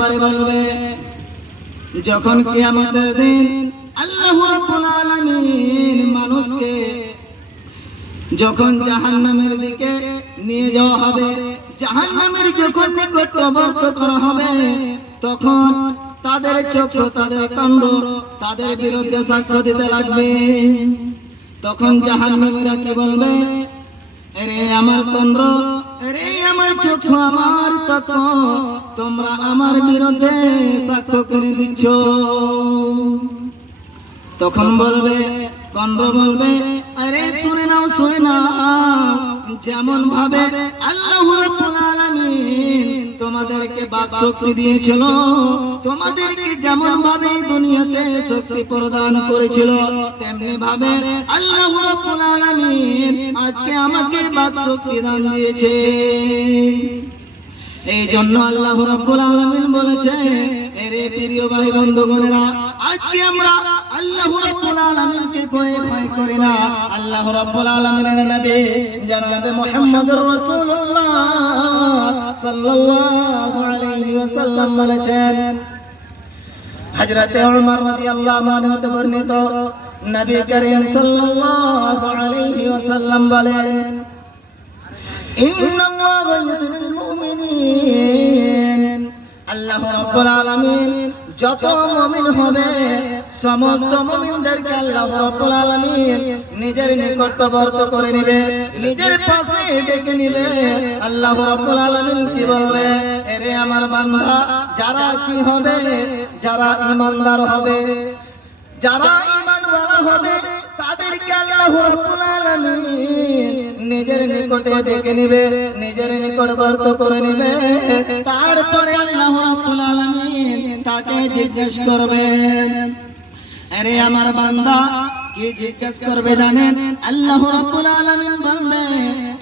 বলবে যখন কিয়ামতের দিন আল্লাহ রাব্বুল আলামিন মানুষকে যখন জাহান্নামের দিকে নিয়ে যাওয়া হবে, জাহান্নামের যখন নিকটবর্তী করা হবে, তখন তাদের চক্ষু, তাদের কাণ্ড তাদের বিরুদ্ধে সাক্ষ্য দিতে লাগবে। তখন জাহান্নামীরা কি বলবে? আরে আমার কাণ্ড, আরে আমার চক্ষু, আমার তক, তোমরা আমার বিরুদ্ধে সাক্ষ্য করে দিচ্ছ। তখন বলবে, কাণ্ড বলবে, আরে শুনে নাও, শুনে নাও, যেমন ভাবে আল্লাহ রাব্বুল আলামিন তোমাদেরকে বাক শক্তি দিয়েছিল, তোমাদেরকে যেমন ভাবে দুনিয়াতে শক্তি প্রদান করেছিল, তেমনি ভাবে আল্লাহ রাব্বুল আলামিন আজকে আমাকে বাক শক্তি দান দিয়েছে। এই জন্য আল্লাহ রাব্বুল আলামিন বলেছে, এরে প্রিয় ভাই বন্ধুগণেরা, আজকে আমরা আল্লাহ রাব্বুল আলামিনকে ভয় করি না। আল্লাহ রাব্বুল আলামিনের নবী জনাব মুহাম্মদুর রাসূলুল্লাহ সাল্লাল্লাহু আলাইহি ওয়াসাল্লাম বলেছেন, হযরত ওমর রাদিয়াল্লাহু আনহু হতে বর্ণিত, নবী করিম সাল্লাল্লাহু আলাইহি ওয়াসাল্লাম বলেন, ইন্নাল্লাহা ইউদিল মুমিনিন, আল্লাহ রাব্বুল আলামিন যত মুমিন হবে সমস্ত মুমিনদেরকে আল্লাহ রাব্বুল আলামিন নিজের নিকটবর্তী করে নেবে, নিজের পাশে ডেকে নেবে। আল্লাহ রাব্বুল আলামিন কি বলবে? আরে আমার বান্দা, যারা কি হবে? যারা ঈমানদার হবে, যারা ঈমানওয়ালা হবে, তাদেরকে আল্লাহ রাব্বুল আলামিন নিজের নিকটে ডেকে নেবে, নিজের নিকটবর্তী করে নেবে। তারপরে আল্লাহ রাব্বুল আলামিন তাকে জিজ্ঞেস করবেন, আরে আমার বান্দা, কি জিজ্ঞেস করবে জানেন? আল্লাহ রাব্বুল আলামিন বলবে,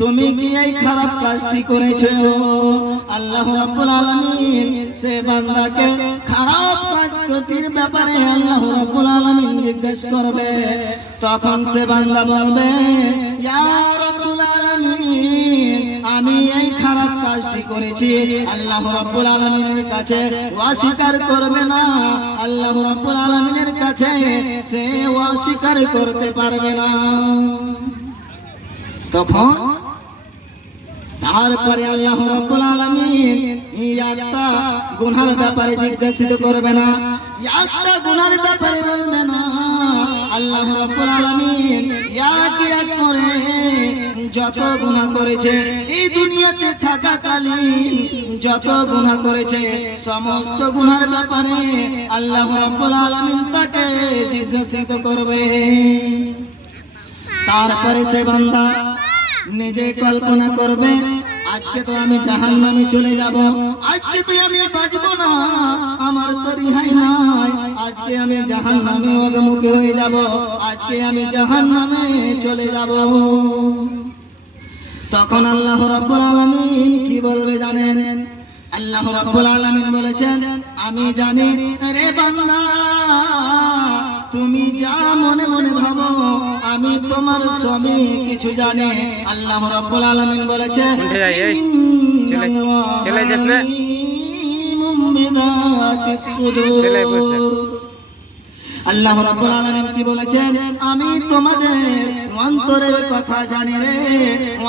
তুমি কি এই খারাপ কাজটি করেছো? আল্লাহ রাব্বুল আলামিন সে বান্দাকে খারাপ কাজ করার ব্যাপারে আল্লাহ রাব্বুল আলামিন জিজ্ঞেস করবে। তখন সে বান্দা বলবে, ইয়া রাব্বুল আলামিন, আমি এই খারাপ কাজটি করেছি। আল্লাহ রাব্বুল আলামিনের কাছে অস্বীকার করবে না, আল্লাহ রাব্বুল আলামিনের কাছে সে অস্বীকার করতে পারবে না। তখন তারপরে আল্লাহ রাব্বুল আলামিন একটা গুনার ব্যাপারে জিজ্ঞাসিত করবে না, একটা গুনার ব্যাপারে বলবে না। আল্লাহ রাব্বুল আলামিন এক এক করে যত গুনাহ করেছে এই দুনিয়াতে থাকাকালীন, যত গুনাহ করেছে সমস্ত গুনার ব্যাপারে আল্লাহ রাব্বুল আলামিন তাকে জিজ্ঞাসিত করবে। তারপরে সে বান্দা নিজে কল্পনা করবে, আজকে তো আমি জাহান্নামে চলে যাব, আজকে তো আমি বাঁচবো না, আমার তো রেহাই নাই, আজকে আমি জাহান্নামে অভিমুখী হয়ে যাব, আজকে আমি জাহান্নামে চলে যাব। তখন আল্লাহ রাব্বুল আলামিন কি বলবে জানেন? আল্লাহ রাব্বুল আলামিন বলেছেন, আমি জানি রে বান্দা, তুমি যা মনে মনে ভাবো আমি তোমার সবই কিছু জানি। আল্লাহ রাব্বুল আলামিন বলেছেন, চলে যাস না, আল্লাহ রাব্বুল আলামিন কি বলেছেন? আমি তোমাদের অন্তরের কথা জানি রে,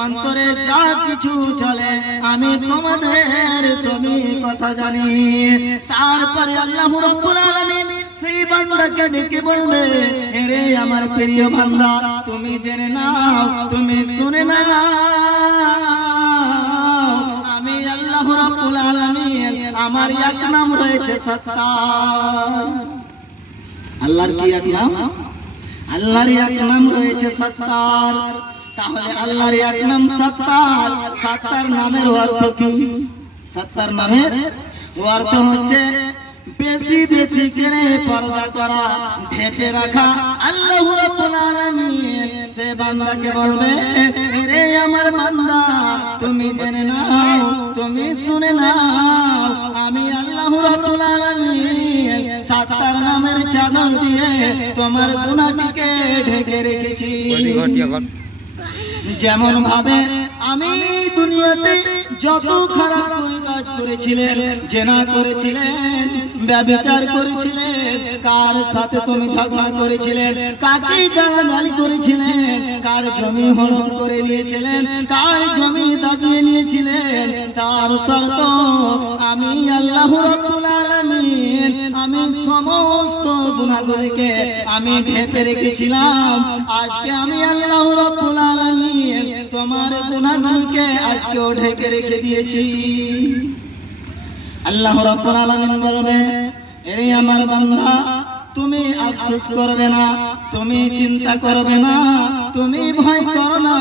অন্তরে যা কিছু চলে আমি তোমাদের সবই কথা জানি। তারপরে আল্লাহ রাব্বুল আলামিন সেই বান্দাকে ডেকে বলবে, রে আমার প্রিয় বান্দা, তুমি জেনে নাও, তুমি শুনে নাও, আমি আল্লাহ রাব্বুল আলামিন আমার এক নাম রয়েছে সত্তার। আল্লাহর কি এক নাম? আল্লাহর এক নাম রয়েছে সত্তার। তাহলে আল্লাহর এক নাম সত্তার, সত্তার নামের অর্থ কি? সত্তার নামের অর্থ হচ্ছে বেশি বেশি করে পর্দা করা, ঢেকে রাখা। আল্লাহ রাব্বুল আলামিন সে বান্দাকে বলবে, রে আমার বান্দা, তুমি জেনে নাও, তুমি শুনে নাও, আমি আল্লাহ রাব্বুল আলামিন সত্তার নামের চাদর দিয়ে তোমার গুনাহকে ঢেকে রেখেছি। যেমন ভাবে আমি দুনিয়াতে যত খারাপ করি কাজ করেছিলেন, জেনা করেছিলেন, ব্যভিচার করেছিলেন, কার সাথে তুমি ঝগড়া করেছিলেন, কাকে গালাগালি করেছিলেন, কার জমি হরণ করে নিয়েছিলেন, কার জমি দাবিয়ে নিয়েছিলেন, তার শর্ত আমি আল্লাহ রাব্বুল আলামিন আমি সমস্ত গুনাহগুলোকে আমি ঢেকে রেখেছিলাম। আজকে আমি আল্লাহ রাব্বুল আলামিন তোমার গুনাহগুলোকে আজকেও ঢেকে রেখে দিয়েছি। আল্লাহ রাব্বুল আলামিন বলবে, এরে আমার বান্দা, তুমি আফসোস করবে না, তুমি চিন্তা করবে না, তুমি ভয় করো না,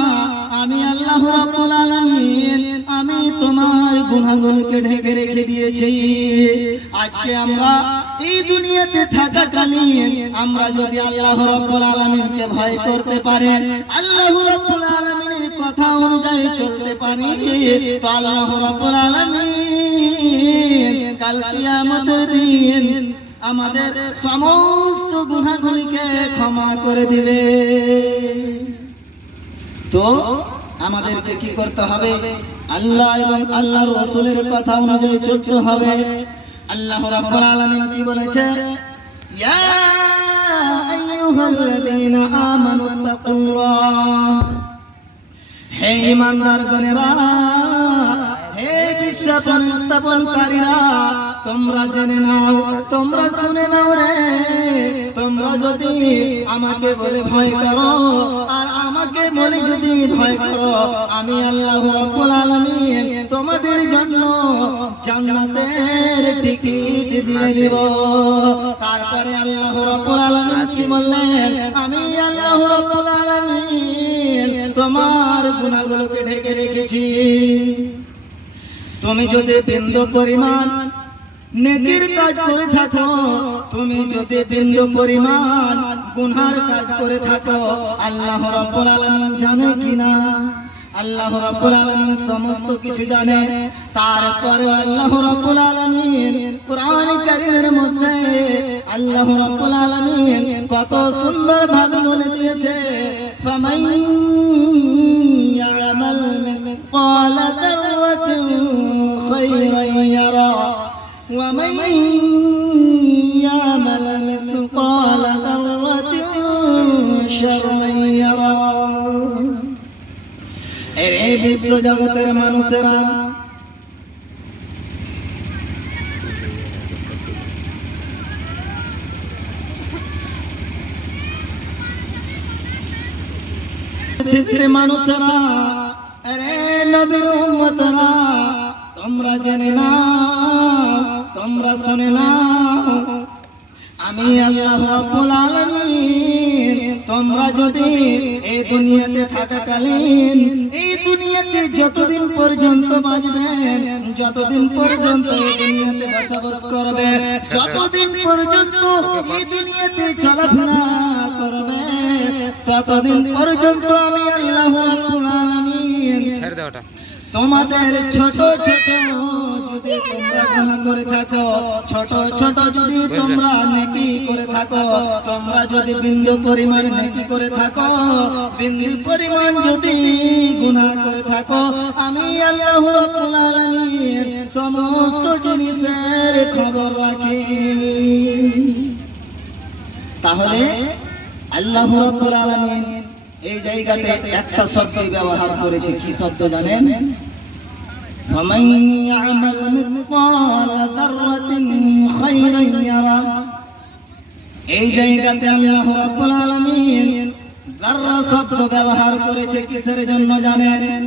আমি আল্লাহ রাব্বুল আলামিন আমি তোমার গুনাহগুলোকে ঢেকে রেখে দিয়েছি। আজকে আমরা এই দুনিয়াতে থাকাকালীন আমরা যদি আল্লাহ রাব্বুল আলামিনকে ভয় করতে পারি, আল্লাহ রাব্বুল আলামিনের কথা অনুযায়ী চলতে পারি, তো আল্লাহ রাব্বুল আলামিন কাল কিয়ামতের দিন আমাদের সমস্ত গুনাহগুলিকে ক্ষমা করে দিবে। তো আমাদেরকে কি করতে হবে? আল্লাহ এবং আল্লাহর রাসূলের কথা অনুযায়ী চলতে হবে। আল্লাহ রাব্বুল আলামিন কি বলেছে? ইয়া আইয়ুহাল্লাযীনা আমানুত্তাকুল্লাহ, হে ঈমানদারগণেরা, হে বিশ্বাস স্থাপনকারীরা, তোমরা জেনে নাও, তোমরা শুনে নাও রে, তোমরা যদি আমাকে বলে ভয় করো আর আমাকে বলে যদি ভয় করো, আমি আল্লাহ রাব্বুল আলামিন তোমাদের জন্য জান্নাতের টিকিট দিয়ে দিব। তারপরে আল্লাহ রাব্বুল আলামিন কি বললেন? আমি আল্লাহ রাব্বুল আলামিন তোমার গুনাহগুলোকে ঢেকে রেখেছি। তুমি যদি বিন্দু পরিমাণ নেকির কাজ করে থাকো, তুমি যদি বিন্দু পরিমাণ গুনার কাজ করে থাকো, আল্লাহ রাব্বুল আলামিন জানে কিনা? আল্লাহ রাব্বুল আলামিন সমস্ত কিছু জানে। তারপরে আল্লাহ রাব্বুল আলামিন কোরআন কারীমের মধ্যে আল্লাহ রাব্বুল আলামিন কত সুন্দর ভাবে বলে দিয়েছে, ফামান ইয়ামাল মিসকালা যাররাতিন খায়রান ইয়ারা ওয়া মান ইয়ামাল মিসকালা যাররাতিন শাররান ইয়ারা। এরে বিশ্ব জগতের মানুষেরা, পৃথিবীর মানুষেরা, আরে নবীর উম্মতরা, তোমরা জেনে নাও, তোমরা শুনে নাও, আমি আল্লাহ রাব্বুল আলামিন তোমরা যদি এই দুনিয়াতে থাকাকালীন, এই দুনিয়াতে যতদিন পর্যন্ত বাঁচবেন, যতদিন পর্যন্ত এই দুনিয়াতে বসবাস করবে, যতদিন পর্যন্ত এই দুনিয়াতে চলাফেরা করবে, ততদিন পর্যন্ত আমি আল্লাহ রাব্বুল আলামিন তোমাদের ছোট ছোট যদি তোমরা গুনাহ করে থাকো, ছোট ছোট যদি তোমরা নেকি করে থাকো, তোমরা যদি বিন্দু পরিমাণ নেকি করে থাকো, বিন্দু পরিমাণ যদি গুনাহ করে থাকো, আমি আল্লাহ রাব্বুল আলামিন সমস্ত জিনিসের খবর রাখি। তাহলে আল্লাহ রাব্বুল আলামিন এই জায়গাতে একটা শব্দ ব্যবহার করেছে। কি শব্দ জানেন? ফামান ইয়ামাল মিসকালা যাররাতিন খায়রান ইয়ারা। এই জায়গাতে আল্লাহ রাব্বুল আলামিন যাররা শব্দ ব্যবহার করেছে কিসের জন্য জানেন?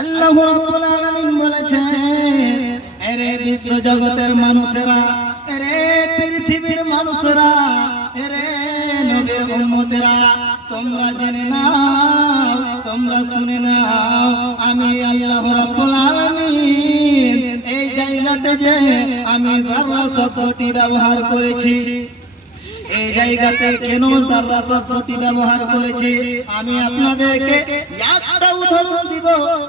আল্লাহ রাব্বুল আলামিন বলেছে, এরে বিশ্ব জগতের মানুষেরা, এরে পৃথিবীর মানুষেরা, এরে নবীর উম্মতেরা, তোমরা জেনে নাও, তোমরা শুনে নাও, আমি আল্লাহ রাব্বুল আলামিন এই জায়গাতে যে আমি যাররা শব্দটি ব্যবহার করেছি, এই জায়গাতে কেন যাররা শব্দটি ব্যবহার করেছি আমি আপনাদেরকে একটা উদাহরণ দিব।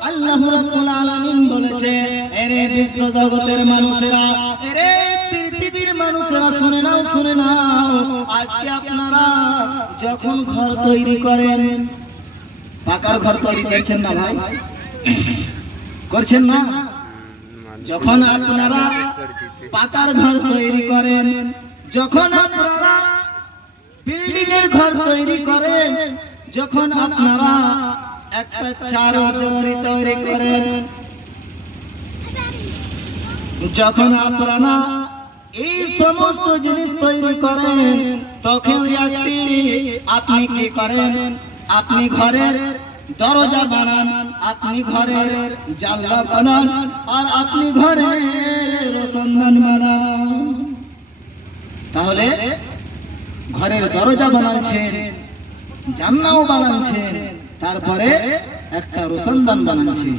আল্লাহ রাব্বুল আলামিন বলেছে, এরে বিশ্ব জগতের মানুষেরা, এরে পৃথিবীর মানুষেরা, শুনে নাও, শুনে নাও, আজকে আপনারা যখন ঘর তৈরি করেন, পাকার ঘর তৈরি করছেন না ভাই? করছেন না? যখন আপনারা পাকার ঘর তৈরি করেন, যখন আপনারা বিল্ডিং এর ঘর তৈরি করেন, যখন আপনারা একটা চারদিওয়ারি তৈরি করেন, যখন আপনারা এই সমস্ত জিনিস তৈরি করেন, তখন আপনি কি করেন? আপনি ঘরের দরজা বানান, আপনি ঘরের জানলা বানান, আর আপনি ঘরের রোশনদান বানান। তাহলে ঘরের দরজা বানাচ্ছেন, জানলাও বানাচ্ছেন, তারপরে একটা রোশনদান বানাচ্ছেন।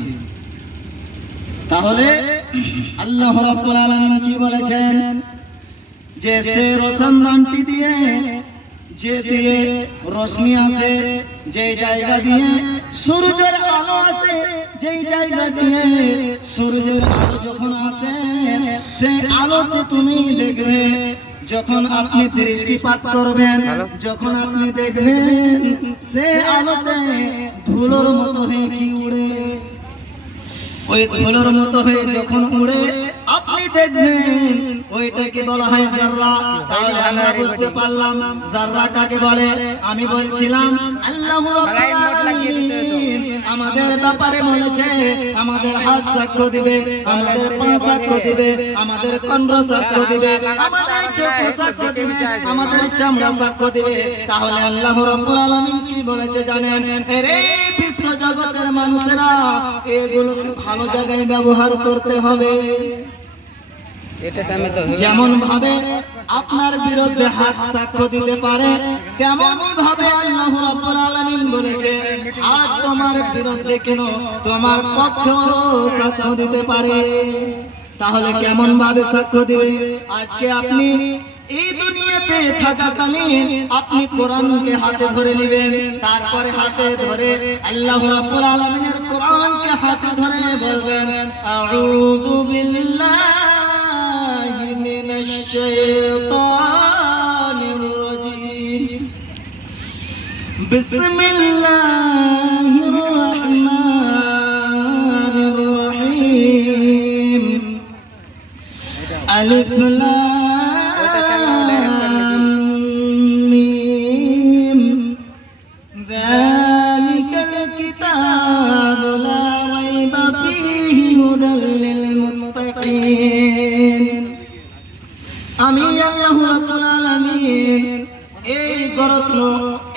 তাহলে আল্লাহ রাব্বুল আলামিন কি বলেছেন? যে সে রোশনদানটি দিয়ে, যে দিয়ে রোশনি আসে, যে জায়গা দিয়ে সূর্যের আলো আসে, যেই জায়গা দিয়ে সূর্যের আলো যখন আসে, সেই আলোতে তুমি দেখবে, যখন আপনি দৃষ্টিপাত করবেন, যখন আপনি দেখবেন সে আলোতে ধুলোর মতো হয়ে কি উড়ে, ওই ধুলোর মতো হয়ে যখন উড়ে আপনি দেখবেন ওইটাকে বলা হয় জাররা। তাহলে আমরা বুঝতে পারলাম জাররা কাকে বলে। আমি বলছিলাম আল্লাহ রাব্বুল আলামিন আমাদের ব্যাপারে বলেছে, আমাদের হাত সাক্ষ্য দিবে, আমাদের পা সাক্ষ্য দিবে, আমাদের কণ্ঠ সাক্ষ্য দিবে, আমাদের চোখ সাক্ষ্য দিবে, আমাদের চামড়া সাক্ষ্য দিবে। তাহলে আল্লাহ রাব্বুল আলামিন কি বলেছে জানেন? রে বিশ্ব জগতের মানুষেরা, এগুলোকে ভালো জায়গায় ব্যবহার করতে হবে। যেমন ভাবে আপনার বিরুদ্ধে হাত সাক্ষ্য দিতে পারে, তেমনই ভাবে আল্লাহ রাব্বুল আলামিন বলেছে হাত তোমার বিরুদ্ধে কেন তোমার পক্ষে সাক্ষ্য দিতে পারে। তাহলে কেমন ভাবে সাক্ষ্য দিবে? আজকে আপনি এই দুনিয়াতে থাকাকালীন আপনি কোরআনকে হাতে ধরে নেবেন, তারপরে হাতে ধরে আল্লাহ রাব্বুল আলামিনের কোরআনকে হাতে ধরে বলবেন আউযু বিল্লাহি মিনাশ শাইতানির রাজীম, বিসমিল্লাহির রাহমানির রহিম, আলিফ লাম আমি আল্লাহ রাব্বুল আলামিন এই গ্রন্থ,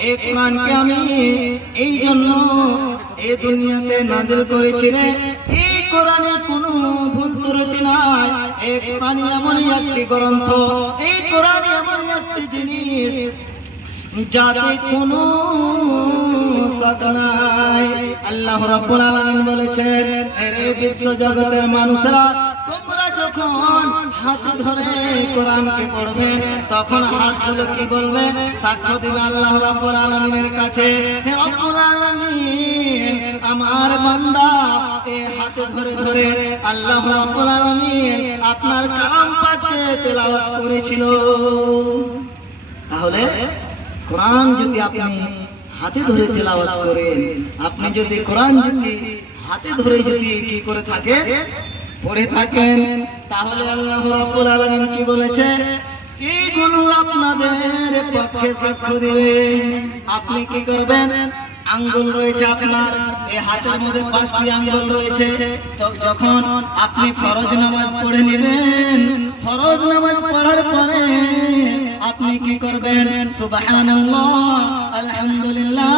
এই কোরআনকে আমি এই জন্য এই দুনিয়াতে নাযিল করেছি রে। এই কোরআনে কোনো ভুল ত্রুটি নাই। এই কোরআন এমন একটি গ্রন্থ, এই কোরআন এমন একটি জিনিস যাতে কোনো সাত নাই। আল্লাহ রাব্বুল আলামিন বলেছেন হে বিশ্ব জগতের মানুষেরা, তোমরা যখন হাত ধরে কোরআনকে পড়বে, তখন হাতগুলো কি বলবে? সাক্ষ্য দিবে আল্লাহ রাব্বুল আলামিনের কাছে, হে রাব্বুল আলামিন আমার বান্দা এই হাতে ধরে ধরে আল্লাহ রাব্বুল আলামিন আপনার কালাম পাকে তেলাওয়াত করেছিল। তাহলে কোরআন যদি আপনি হাতে ধরে তেলাওয়াত করেন, আপনি যদি কোরআন যদি হাতে ধরে যদি কি করে থাকে, পড়ে থাকেন, তাহলে আল্লাহ রাব্বুল আলামিন কি বলেছে? এইগুলো আপনাদের পক্ষে সাক্ষ্য দিবে। আপনি কি করবেন? আঙ্গুল রয়েছে আপনার এই হাতের মধ্যে, 5টি আঙ্গুল রয়েছে। তো যখন আপনি ফরজ নামাজ পড়ে নেবেন, ফরজ নামাজ পড়ার পরে আপনি কি করবেন? সুবহানাল্লাহ, আলহামদুলিল্লাহ,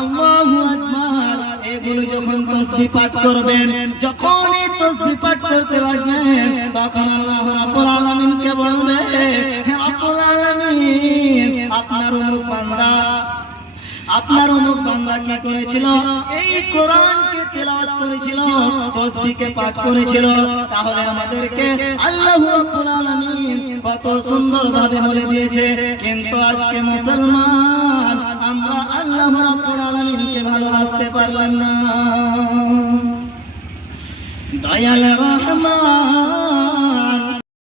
আল্লাহু আকবার, এগুলো যখন তাসবিহ পাঠ করবেন, যখন এই তাসবিহ পাঠ করতে লাগবেন, তখন আল্লাহ রাব্বুল আলামিনকে বলবে হে রাব্বুল আলামিন আপনার অমুক বান্দা, আপনার অমুক বান্দা কি করেছিল? এই কোরআনকে তেলাওয়াত করেছিল, তাসবিহকে পাঠ করেছিল। তাহলে আমাদেরকে আল্লাহ রাব্বুল আলামিন কত সুন্দরভাবে বলে দিয়েছে। কিন্তু আজকে মুসলমান আমরা আল্লাহ রাব্বুল আলামিনকে ভালোবাসতে পারলাম না। দয়াল রহমান